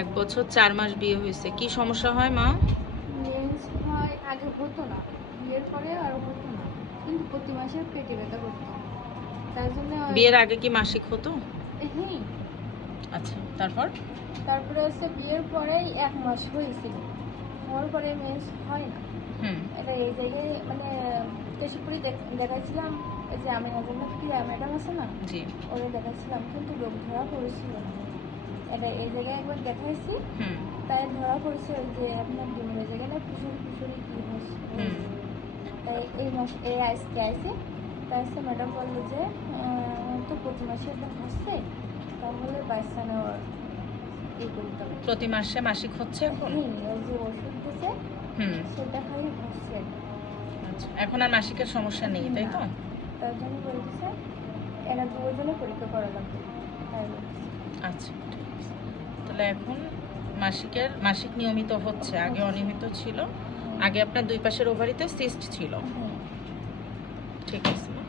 1 বছর 4 মাস বিয়ে হয়েছে। কি সমস্যা হয় মা? মেন্স হয় আগে হতো না, বিয়ের পরে আর হতো না, কিন্তু প্রতি মাসে পেটে ব্যথা করতো, তার জন্য বিয়ের আগে কি মাসিক হতো? হ্যাঁ। আচ্ছা, তারপর? তারপরে হচ্ছে বিয়ের পরেই 1 মাস হয়েছিল, হওয়ার পরে মেন্স হয় না। হুম। এটা এই জায়গায় মানে কেশবপুরে দেখাইছিলাম, এই যে আমি নাজমা প্রিয়া ম্যাডাম আছে না, জি। ওরা দেখাচ্ছিলাম, কিন্তু রোগ ধরা পড়েছিল না। এটা এই জায়গায় একবার দেখাইছি, হুম। তাই ধরা পড়েছে ওই যে আপনার ডিমের জায়গায় না ফুসুরি ফুসুরি কি হয়েছে। হুম। তাই এই মাস এই আজকে আইসে, তাই আজকে ম্যাডাম বললো যে তো প্রতি মাসে একদম হচ্ছে, তাহলে বাচ্চা নেওয়ার ই করতে হবে। প্রতি মাসে মাসিক হচ্ছে এখন? হ্যাঁ, ওই যে ওষুধ দিছে হুম। সেটা খাই হচ্ছে। আচ্ছা, এখন আর মাসিকের সমস্যা নেই, তাই তো? না, তার জন্য বলতেছে এরা দুজনে পরীক্ষা করা লাগবে, তাই বলতেছে। আচ্ছা, ঠিক আছে। তাহলে এখন মাসিক নিয়মিত হচ্ছে, আগে অনিয়মিত ছিল। আগে আপনার 2 পাশের ওভারিতে সিস্ট ছিল। হ্যাঁ। ঠিক আছে মা।